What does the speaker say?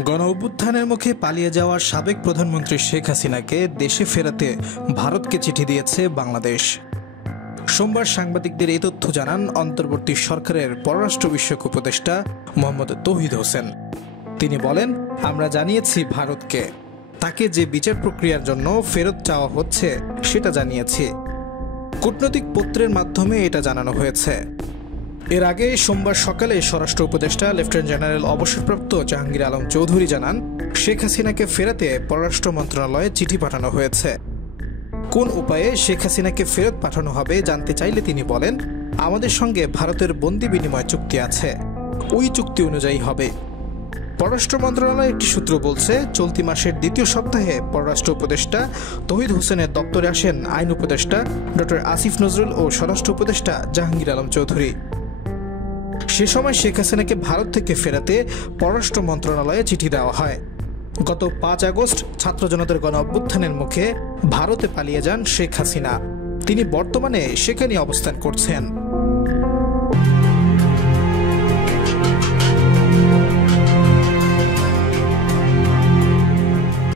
গণঅভ্যুত্থানের মুখে পালিয়ে যাওয়া সাবেক প্রধানমন্ত্রী শেখ হাসিনাকে দেশে ফেরাতে ভারতকে চিঠি দিয়েছে বাংলাদেশ। সোমবার সাংবাদিকদের এই তথ্য জানান অন্তর্বর্তী সরকারের পররাষ্ট্র বিষয়ক উপদেষ্টা মোহাম্মদ তৌহিদ হোসেন। তিনি বলেন, আমরা জানিয়েছি ভারতকে, তাকে যে বিচার প্রক্রিয়ার জন্য ফেরত চাওয়া হচ্ছে সেটা জানিয়েছি। কূটনৈতিক পত্রের মাধ্যমে এটা জানানো হয়েছে। এর আগে সোমবার সকালে স্বরাষ্ট্র উপদেষ্টা লেফটেন্যান্ট জেনারেল অবসরপ্রাপ্ত জাহাঙ্গীর আলম চৌধুরী জানান, শেখ হাসিনাকে ফেরাতে পররাষ্ট্র মন্ত্রণালয়ে চিঠি পাঠানো হয়েছে। কোন উপায়ে শেখ হাসিনাকে ফেরত পাঠানো হবে জানতে চাইলে তিনি বলেন, আমাদের সঙ্গে ভারতের বন্দি বিনিময় চুক্তি আছে, ওই চুক্তি অনুযায়ী হবে। পররাষ্ট্র মন্ত্রণালয়ের একটি সূত্র বলছে, চলতি মাসের দ্বিতীয় সপ্তাহে পররাষ্ট্র উপদেষ্টা তৌহিদ হোসেনের দপ্তরে আসেন আইন উপদেষ্টা ডক্টর আসিফ নজরুল ও স্বরাষ্ট্র উপদেষ্টা জাহাঙ্গীর আলম চৌধুরী। সে সময় শেখ হাসিনাকে ভারত থেকে ফেরাতে পররাষ্ট্র মন্ত্রণালয়ে চিঠি দেওয়া হয়। গত ৫ আগস্ট ছাত্র জনতার গণ অভ্যুত্থানের মুখে ভারতে পালিয়ে যান শেখ হাসিনা। তিনি বর্তমানে সেখানে অবস্থান করছেন।